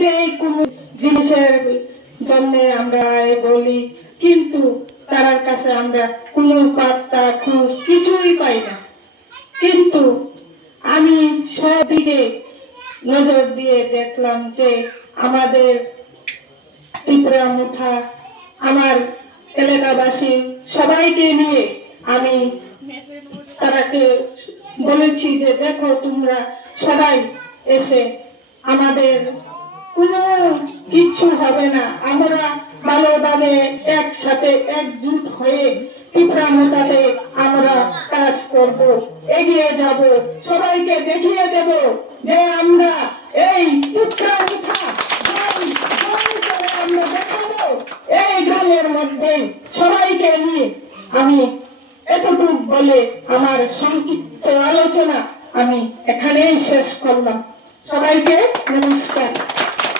যে কোনো জিনিসের জন্য আমরা বলি, কিন্তু তার কাছে আমরা কোনো পাত্তা খোঁজ কিছুই পাই না। কিন্তু আমি সবদিকে নজর দিয়ে দেখলাম যে আমাদের ত্রিপুরা মুঠা আমার এলাকাবাসী সবাইকে নিয়ে আমি তারাকে বলেছি যে দেখো তোমরা সবাই এসে আমাদের কোনো কিচ্ছু হবে না, আমরা ভালোভাবে একসাথে একজুট হয়ে ত্রিপুরা মুঠাতে আমরা কাজ করব, এগিয়ে যাব, সবাইকে দেখিয়ে দেব যে আমরা এই ত্রিপুরা মুঠা আমরা দেখাবো এই গ্রামের মধ্যে সবাইকে নিয়ে। আমি এতটুকু বলে আমার সংক্ষিপ্ত আলোচনা আমি এখানেই শেষ করলাম। সবাইকে নমস্কার।